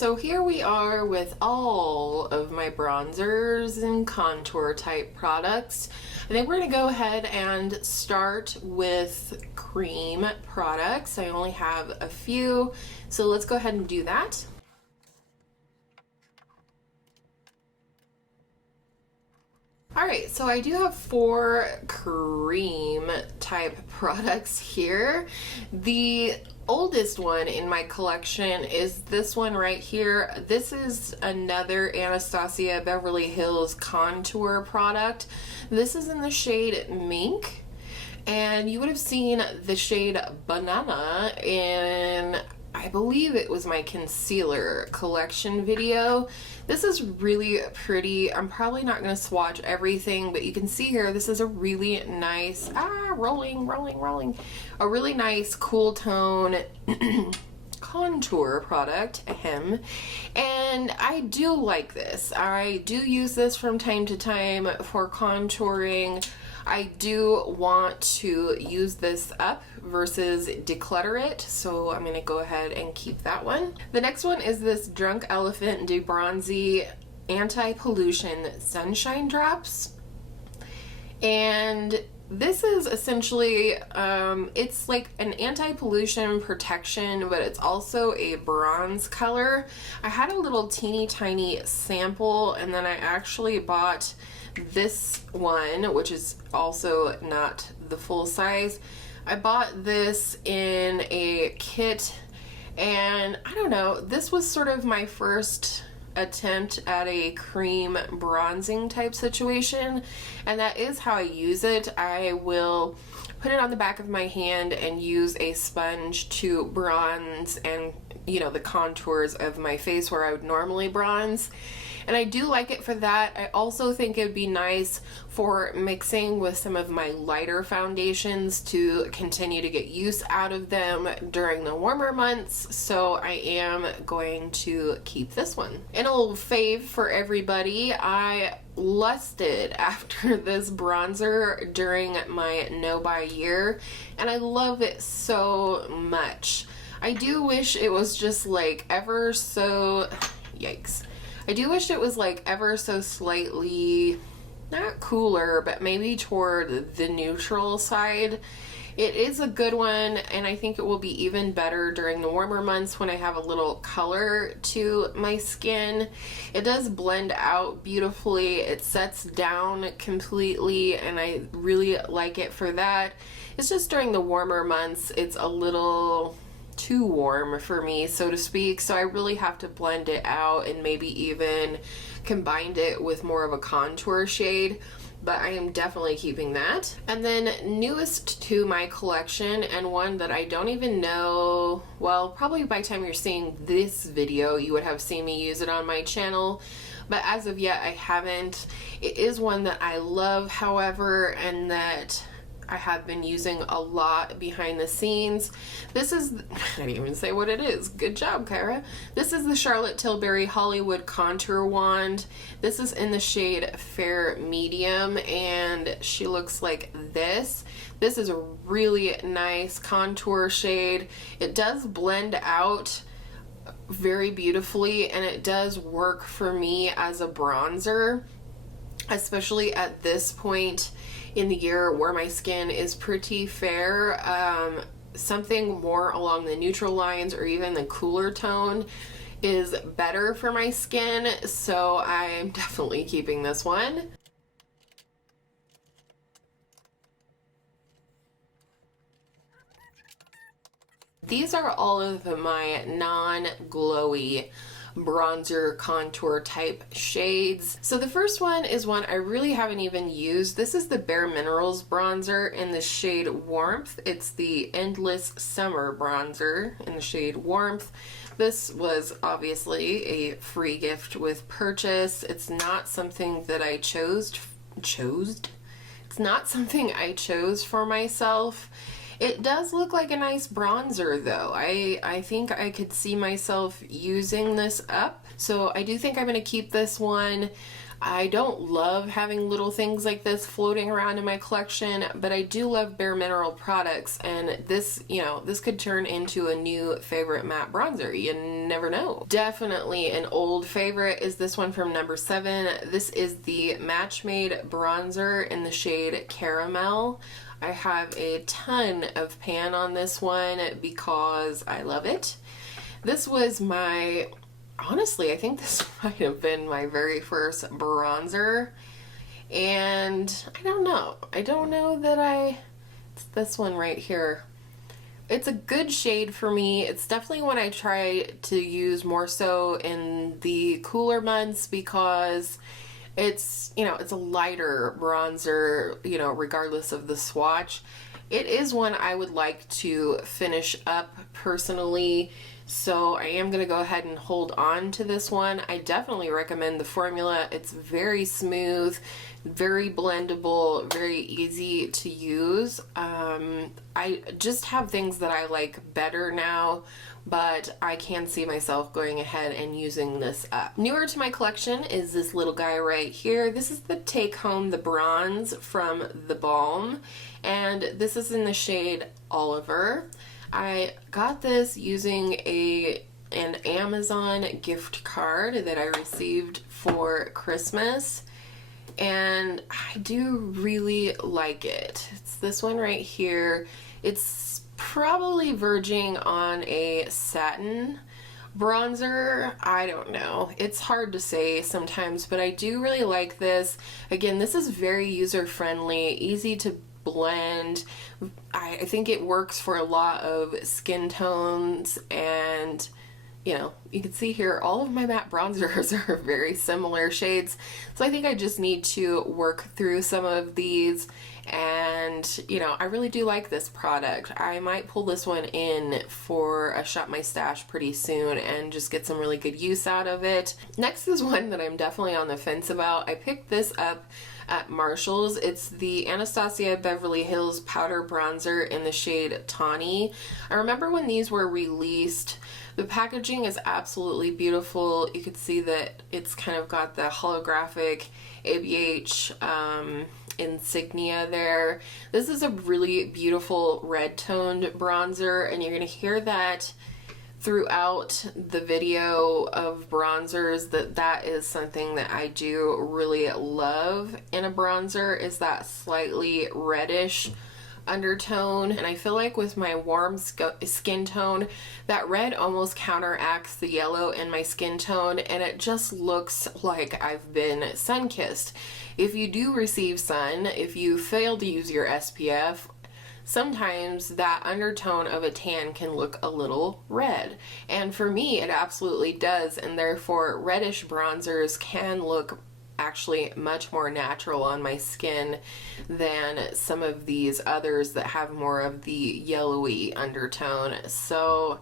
So here we are with all of my bronzers and contour type products. I think we're going to go ahead and start with cream products. I only have a few, so let's go ahead and do that. Alright, so I do have 4 cream type products here. The oldest one in my collection is this one right here. This is another Anastasia Beverly Hills contour product. This is in the shade Mink, and you would have seen the shade Banana in, I believe it was my concealer collection video. This is really pretty. I'm probably not going to swatch everything, but you can see here this is a really nice, rolling, a really nice cool tone contour product, and I do like this. I do use this from time to time for contouring. I do want to use this up versus declutter it, so I'm going to go ahead and keep that one. The next one is this Drunk Elephant de Bronzy Anti-Pollution Sunshine Drops, and this is essentially, it's like an anti-pollution protection, but it's also a bronze color. I had a little teeny tiny sample, and then I actually bought this one, which is also not the full size. I bought this in a kit, and I don't know, this was sort of my first attempt at a cream bronzing type situation, and that is how I use it. I will put it on the back of my hand and use a sponge to bronze and, you know, the contours of my face where I would normally bronze. And I do like it for that. I also think it would be nice for mixing with some of my lighter foundations to continue to get use out of them during the warmer months. So I am going to keep this one. And a little fave for everybody, I lusted after this bronzer during my no-buy year, and I love it so much. I do wish it was just like ever so, yikes. I do wish it was like ever so slightly, not cooler, but maybe toward the neutral side. It is a good one, and I think it will be even better during the warmer months when I have a little color to my skin. It does blend out beautifully. It sets down completely, and I really like it for that. It's just during the warmer months, it's a little too warm for me, so to speak, so I really have to blend it out and maybe even combine it with more of a contour shade, but I am definitely keeping that. And then newest to my collection, and one that I don't even know, well, probably by the time you're seeing this video you would have seen me use it on my channel, but as of yet I haven't. It is one that I love, however, and that I have been using a lot behind the scenes. This is, I didn't even say what it is. Good job, Kyra. This is the Charlotte Tilbury Hollywood Contour Wand. This is in the shade Fair Medium, and she looks like this. This is a really nice contour shade. It does blend out very beautifully, and it does work for me as a bronzer, especially at this point in the year where my skin is pretty fair. Something more along the neutral lines or even the cooler tone is better for my skin, so I'm definitely keeping this one. These are all of my non-glowy bronzer contour type shades. So the first one is one I really haven't even used. This is the Bare Minerals bronzer in the shade Warmth. It's the Endless Summer bronzer in the shade Warmth. This was obviously a free gift with purchase. It's not something that I chose. It's not something I chose for myself. It does look like a nice bronzer though. I think I could see myself using this up. So I do think I'm going to keep this one. I don't love having little things like this floating around in my collection, but I do love Bare Mineral products, and this, you know, this could turn into a new favorite matte bronzer. You never know. Definitely an old favorite is this one from number 7. This is the Match Made bronzer in the shade Caramel. I have a ton of pan on this one because I love it. This was my, honestly, I think this might have been my very first bronzer, and I don't know that it's this one right here. It's a good shade for me. It's definitely one I try to use more so in the cooler months because it's, you know, it's a lighter bronzer, you know, regardless of the swatch. It is one I would like to finish up personally, so I am going to go ahead and hold on to this one. I definitely recommend the formula. It's very smooth, very blendable, very easy to use. I just have things that I like better now, but I can see myself going ahead and using this up. Newer to my collection is this little guy right here. This is the Take Home the Bronze from The Balm, and this is in the shade Oliver. I got this using an Amazon gift card that I received for Christmas, and I do really like it. It's this one right here. It's probably verging on a satin bronzer. I don't know. It's hard to say sometimes, but I do really like this. Again, this is very user-friendly, easy to blend. I think it works for a lot of skin tones, and you know, you can see here all of my matte bronzers are very similar shades, so I think I just need to work through some of these. And you know, I really do like this product. I might pull this one in for a Shop My Stash pretty soon and just get some really good use out of it. Next is one that I'm definitely on the fence about. I picked this up at Marshall's. It's the Anastasia Beverly Hills Powder Bronzer in the shade Tawny. I remember when these were released, the packaging is absolutely beautiful. You could see that it's kind of got the holographic ABH insignia there. This is a really beautiful red toned bronzer, and you're going to hear that throughout the video of bronzers, that is something that I do really love in a bronzer, is that slightly reddish undertone. And I feel like with my warm skin tone, that red almost counteracts the yellow in my skin tone, and it just looks like I've been sun-kissed. If you do receive sun, if you fail to use your SPF, sometimes that undertone of a tan can look a little red, and for me it absolutely does, and therefore reddish bronzers can look actually much more natural on my skin than some of these others that have more of the yellowy undertone. So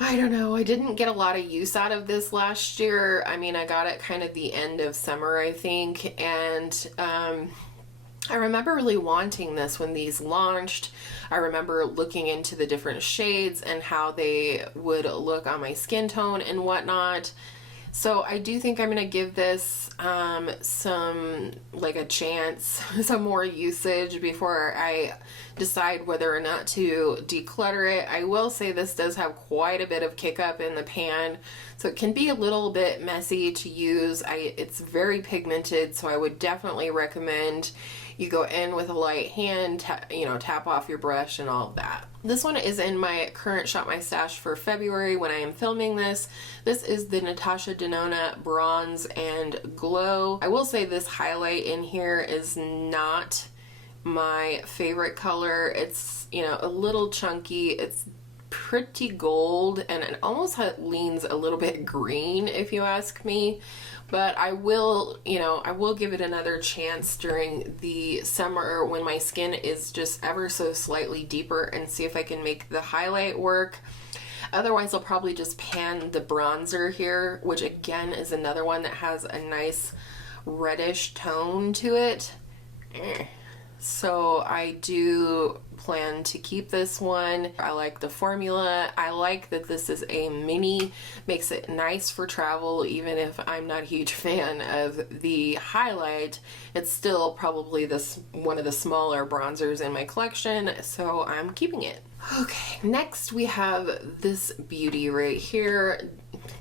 I don't know, I didn't get a lot of use out of this last year. I mean, I got it kind of the end of summer, I think, and I remember really wanting this when these launched. I remember looking into the different shades and how they would look on my skin tone and whatnot. So I do think I'm going to give this a chance, some more usage before I decide whether or not to declutter it. I will say this does have quite a bit of kick up in the pan, so it can be a little bit messy to use. It's very pigmented, so I would definitely recommend you go in with a light hand, tap off your brush and all of that. This one is in my current Shop My Stash for February when I am filming this. This is the Natasha Denona Bronze and Glow. I will say this highlight in here is not my favorite color. It's, a little chunky. It's pretty gold, and it almost leans a little bit green if you ask me. But I will give it another chance during the summer when my skin is just ever so slightly deeper and see if I can make the highlight work. Otherwise, I'll probably just pan the bronzer here, which again is another one that has a nice reddish tone to it. so I do plan to keep this one. I like the formula. I like that this is a mini, makes it nice for travel. Even if I'm not a huge fan of the highlight, it's still probably one of the smaller bronzers in my collection, so I'm keeping it. Okay, next we have this beauty right here.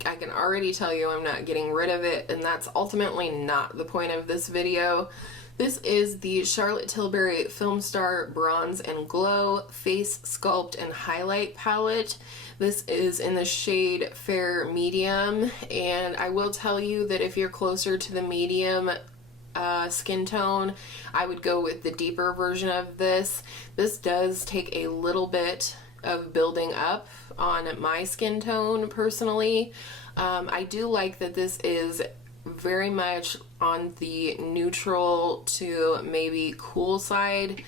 I can already tell you I'm not getting rid of it, and that's ultimately not the point of this video. This is the Charlotte Tilbury Film Star Bronze and Glow Face Sculpt and Highlight Palette. This is in the shade Fair Medium, and I will tell you that if you're closer to the medium skin tone, I would go with the deeper version of this. This does take a little bit of building up on my skin tone personally. I do like that this is very much on the neutral to maybe cool side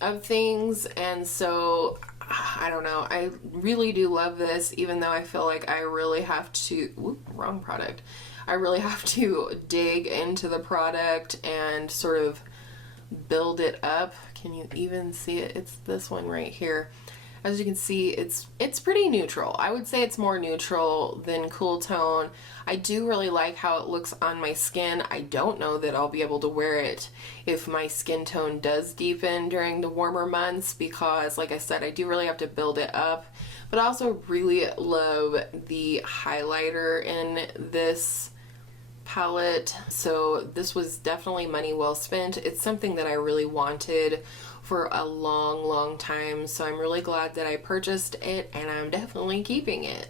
of things, and so I don't know, I really do love this, even though I feel like I really have to, wrong product, I really have to dig into the product and sort of build it up. Can you even see it? It's this one right here. As you can see, it's pretty neutral. I would say it's more neutral than cool tone. I do really like how it looks on my skin. I don't know that I'll be able to wear it if my skin tone does deepen during the warmer months, because like I said, I do really have to build it up. But I also really love the highlighter in this palette, so this was definitely money well spent. It's something that I really wanted for a long time, so I'm really glad that I purchased it, and I'm definitely keeping it.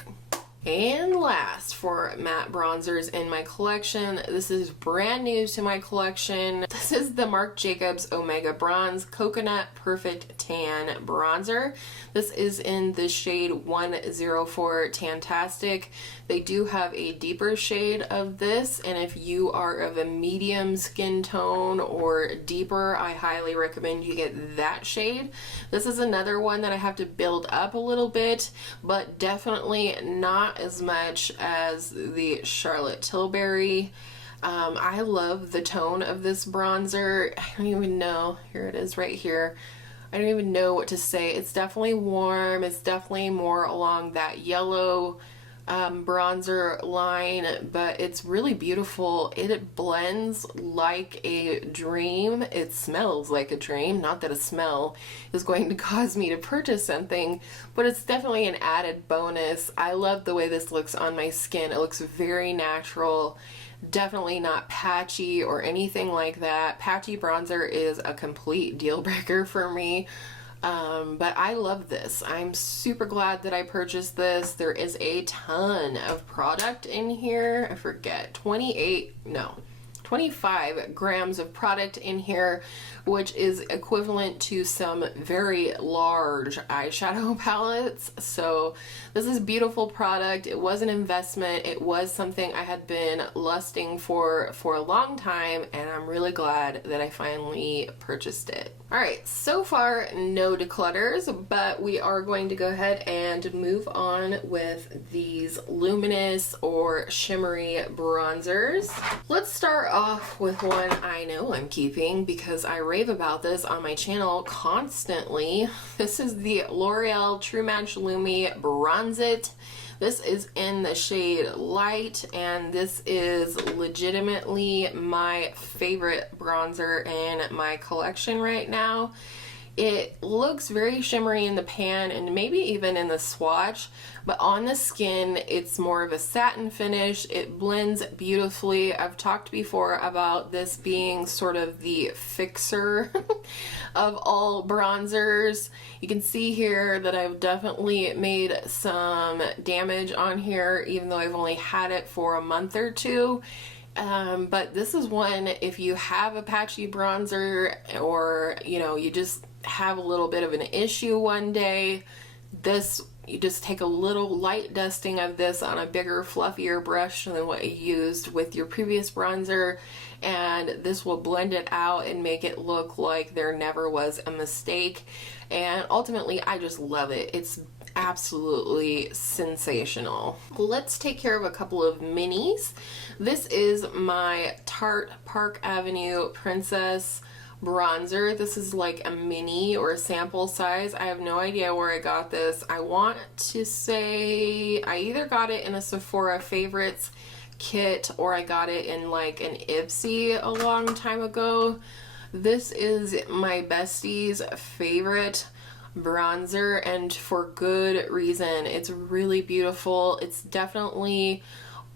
And last, for matte bronzers in my collection, this is brand new to my collection. This is the Marc Jacobs Omega Bronze Coconut Perfect Tan Bronzer. This is in the shade 104 Tantastic. They do have a deeper shade of this, and if you are of a medium skin tone or deeper, I highly recommend you get that shade. This is another one that I have to build up a little bit, but definitely not as much as the Charlotte Tilbury. I love the tone of this bronzer. I don't even know, here it is right here. I don't even know what to say. It's definitely warm. It's definitely more along that yellow bronzer line, but it's really beautiful. It blends like a dream. It smells like a dream. Not that a smell is going to cause me to purchase something, but it's definitely an added bonus. I love the way this looks on my skin. It looks very natural. Definitely not patchy or anything like that. Patchy bronzer is a complete deal breaker for me. But I love this. I'm super glad that I purchased this. There is a ton of product in here. I forget, 25 grams of product in here, which is equivalent to some very large eyeshadow palettes. So this is beautiful product. It was an investment. It was something I had been lusting for a long time, and I'm really glad that I finally purchased it. All right, so far no declutters, but we are going to go ahead and move on with these luminous or shimmery bronzers. Let's start off with one I know I'm keeping because I rave about this on my channel constantly. This is the L'Oreal True Match Lumi Bronze It. This is in the shade Light, and this is legitimately my favorite bronzer in my collection right now. It looks very shimmery in the pan and maybe even in the swatch, but on the skin it's more of a satin finish. It blends beautifully. I've talked before about this being sort of the fixer of all bronzers. You can see here that I've definitely made some damage on here, even though I've only had it for a month or two. But this is one, if you have a patchy bronzer, or you just have a little bit of an issue one day, you just take a little light dusting of this on a bigger, fluffier brush than what you used with your previous bronzer, and this will blend it out and make it look like there never was a mistake. And ultimately, I just love it. It's absolutely sensational. Let's take care of a couple of minis. This is my Tarte Park Avenue Princess bronzer. This is like a mini or a sample size. I have no idea where I got this. I want to say I either got it in a Sephora Favorites kit or I got it in like an Ipsy a long time ago. This is my bestie's favorite bronzer, and for good reason. It's really beautiful. It's definitely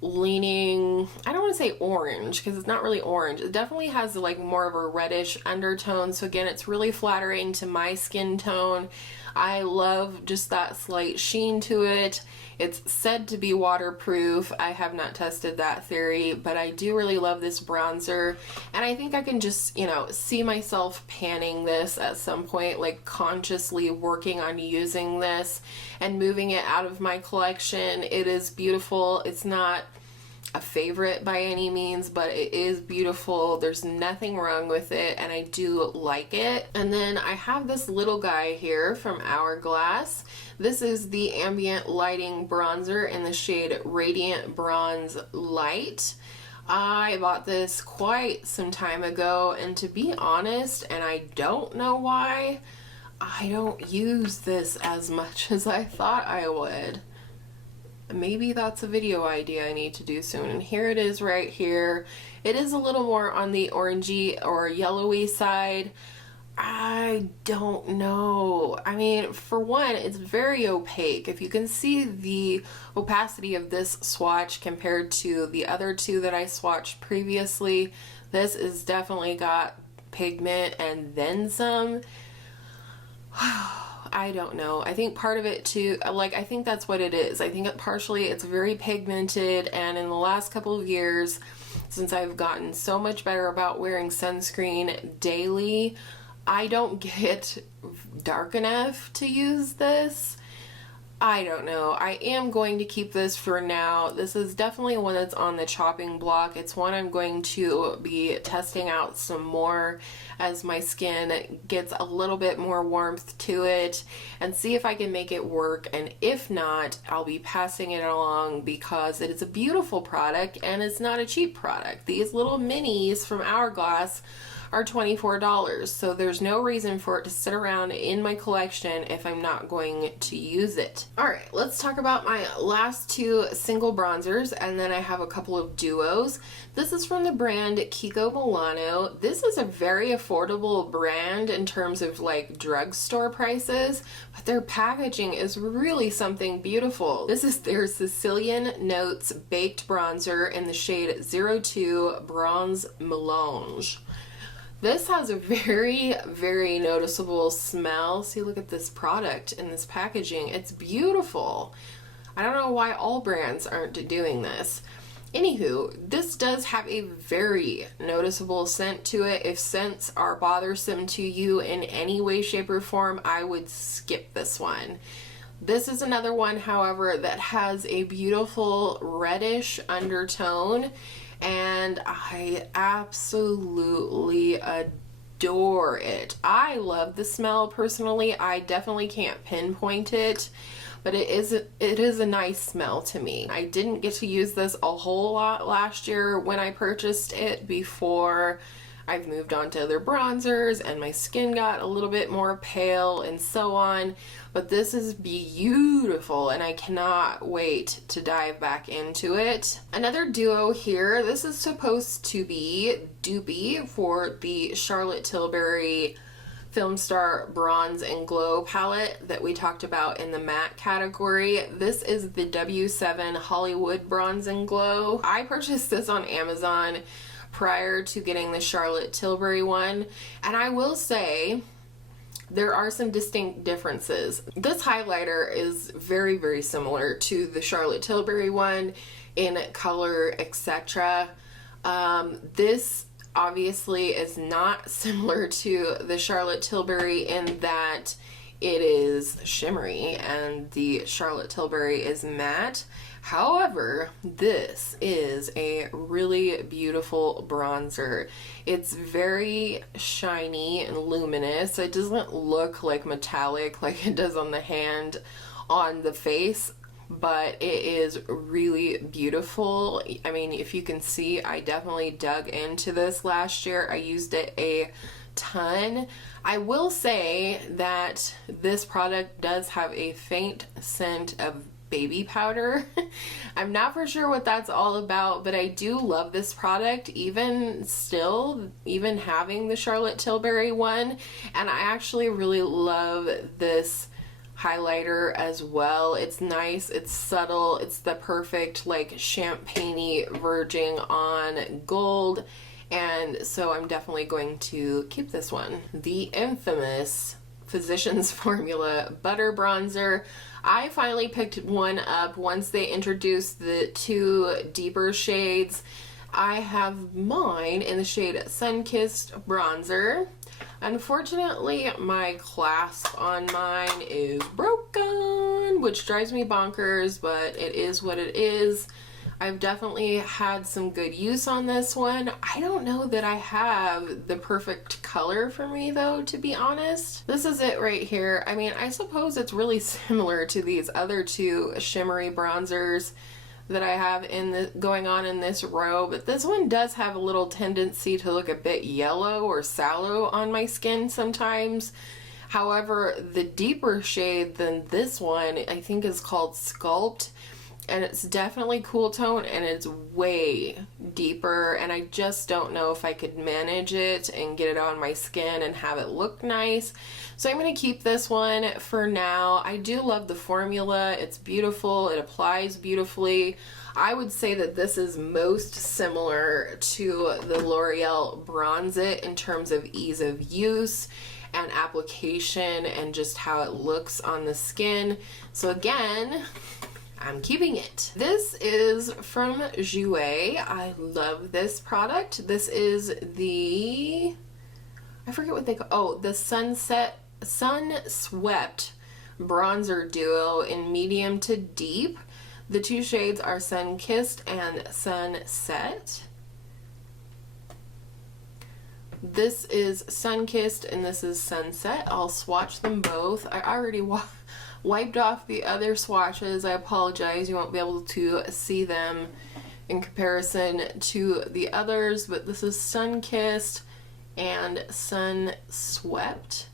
leaning, I don't want to say orange because it's not really orange. It definitely has like more of a reddish undertone. So again, it's really flattering to my skin tone. I love just that slight sheen to it. It's said to be waterproof. I have not tested that theory, but I do really love this bronzer. And I think I can just, you know, see myself panning this at some point, like consciously working on using this and moving it out of my collection. It is beautiful. It's not a favorite by any means, but it is beautiful. There's nothing wrong with it, and I do like it. And then I have this little guy here from Hourglass. This is the Ambient Lighting Bronzer in the shade Radiant Bronze Light. I bought this quite some time ago, and to be honest, and I don't know why, I don't use this as much as I thought I would. Maybe that's a video idea I need to do soon. And here it is right here. It is a little more on the orangey or yellowy side. I don't know. I mean, for one, it's very opaque. If you can see the opacity of this swatch compared to the other two that I swatched previously, this is definitely got pigment and then some. I don't know. I think part of it too, like, I think that's what it is. I think partially it's very pigmented, and in the last couple of years, since I've gotten so much better about wearing sunscreen daily, I don't get dark enough to use this. I don't know. I am going to keep this for now. This is definitely one that's on the chopping block. It's one I'm going to be testing out some more as my skin gets a little bit more warmth to it and see if I can make it work. And if not, I'll be passing it along because it is a beautiful product and it's not a cheap product. These little minis from Hourglass are $24, so there's no reason for it to sit around in my collection if I'm not going to use it. Alright, let's talk about my last two single bronzers, and then I have a couple of duos. This is from the brand Kiko Milano. This is a very affordable brand in terms of like drugstore prices, but their packaging is really something beautiful. This is their Sicilian Notes Baked Bronzer in the shade 02 Bronze Melange. This has a very, very noticeable smell. See, look at this product in this packaging. It's beautiful. I don't know why all brands aren't doing this. Anywho, this does have a very noticeable scent to it. If scents are bothersome to you in any way, shape, or form, I would skip this one. This is another one, however, that has a beautiful reddish undertone, and I absolutely adore it. I love the smell personally. I definitely can't pinpoint it, but it is a nice smell to me. I didn't get to use this a whole lot last year when I purchased it before I've moved on to other bronzers and my skin got a little bit more pale and so on, but this is beautiful and I cannot wait to dive back into it. Another duo here, this is supposed to be Doobie for the Charlotte Tilbury Film Star Bronze and Glow palette that we talked about in the matte category. This is the W7 Hollywood Bronze and Glow. I purchased this on Amazon prior to getting the Charlotte Tilbury one, and I will say there are some distinct differences. This highlighter is very, very similar to the Charlotte Tilbury one in color, etc. This obviously is not similar to the Charlotte Tilbury in that it is shimmery and the Charlotte Tilbury is matte. However, this is a really beautiful bronzer. It's very shiny and luminous. It doesn't look like metallic like it does on the hand on the face, but it is really beautiful. I mean, if you can see, I definitely dug into this last year. I used it a ton. I will say that this product does have a faint scent of baby powder. I'm not for sure what that's all about, but I do love this product even still, even having the Charlotte Tilbury one. And I actually really love this highlighter as well. It's nice, it's subtle, it's the perfect like champagne-y verging on gold. And so I'm definitely going to keep this one. The infamous Physicians Formula Butter Bronzer. I finally picked one up once they introduced the two deeper shades. I have mine in the shade Sun-Kissed Bronzer. Unfortunately, my clasp on mine is broken, which drives me bonkers, but it is what it is. I've definitely had some good use on this one. I don't know that I have the perfect color for me though, to be honest. This is it right here. I mean, I suppose it's really similar to these other two shimmery bronzers that I have in the going on in this row, but this one does have a little tendency to look a bit yellow or sallow on my skin sometimes. However, the deeper shade than this one I think is called Sculpt, and it's definitely cool tone and it's way deeper, and I just don't know if I could manage it and get it on my skin and have it look nice. So I'm going to keep this one for now. I do love the formula. It's beautiful. It applies beautifully. I would say that this is most similar to the L'Oreal Bronze It in terms of ease of use and application and just how it looks on the skin. So again, I'm keeping it. This is from Jouer. I love this product. This is the, I forget what they call, oh, the Sun Swept Bronzer Duo in medium to deep. The two shades are Sun Kissed and Sunset. This is Sun Kissed and this is Sunset. I'll swatch them both. I already wiped off the other swatches. I apologize, you won't be able to see them in comparison to the others, but this is Sun-Kissed and Sun-Swept.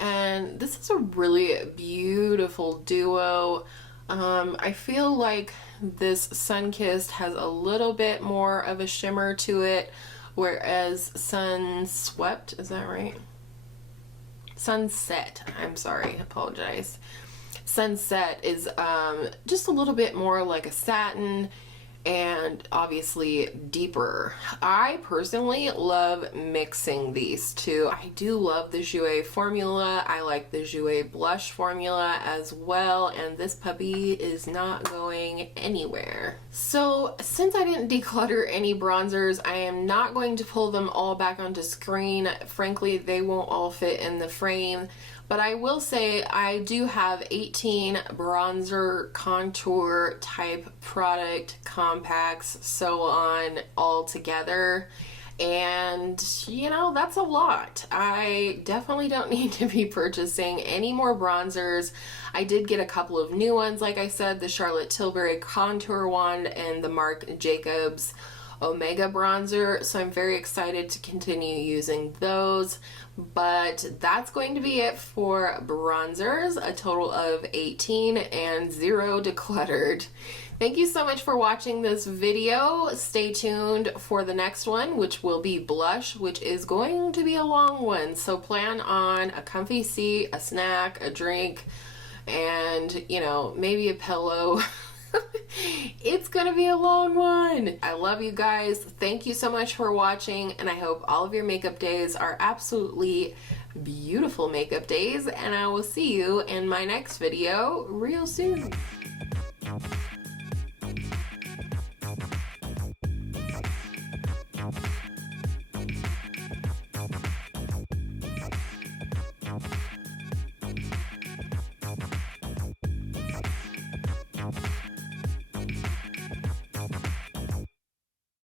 And this is a really beautiful duo. I feel like this Sun-Kissed has a little bit more of a shimmer to it, whereas Sun-Swept, is that right? Sunset, I'm sorry, I apologize. Sunset is just a little bit more like a satin and obviously deeper. I personally love mixing these two. I do love the Jouer formula. I like the Jouer blush formula as well, and this puppy is not going anywhere. So since I didn't declutter any bronzers, I am not going to pull them all back onto screen. Frankly, they won't all fit in the frame. But I will say I do have 18 bronzer contour type product compacts, so on, all together. And you know, that's a lot. I definitely don't need to be purchasing any more bronzers. I did get a couple of new ones, like I said, the Charlotte Tilbury contour one and the Marc Jacobs Omega bronzer, so I'm very excited to continue using those. But that's going to be it for bronzers, a total of 18 and 0 decluttered. Thank you so much for watching this video. Stay tuned for the next one, which will be blush, which is going to be a long one. So plan on a comfy seat, a snack, a drink, and you know, maybe a pillow. It's gonna be a long one. I love you guys. Thank you so much for watching, and I hope all of your makeup days are absolutely beautiful makeup days, and I will see you in my next video real soon.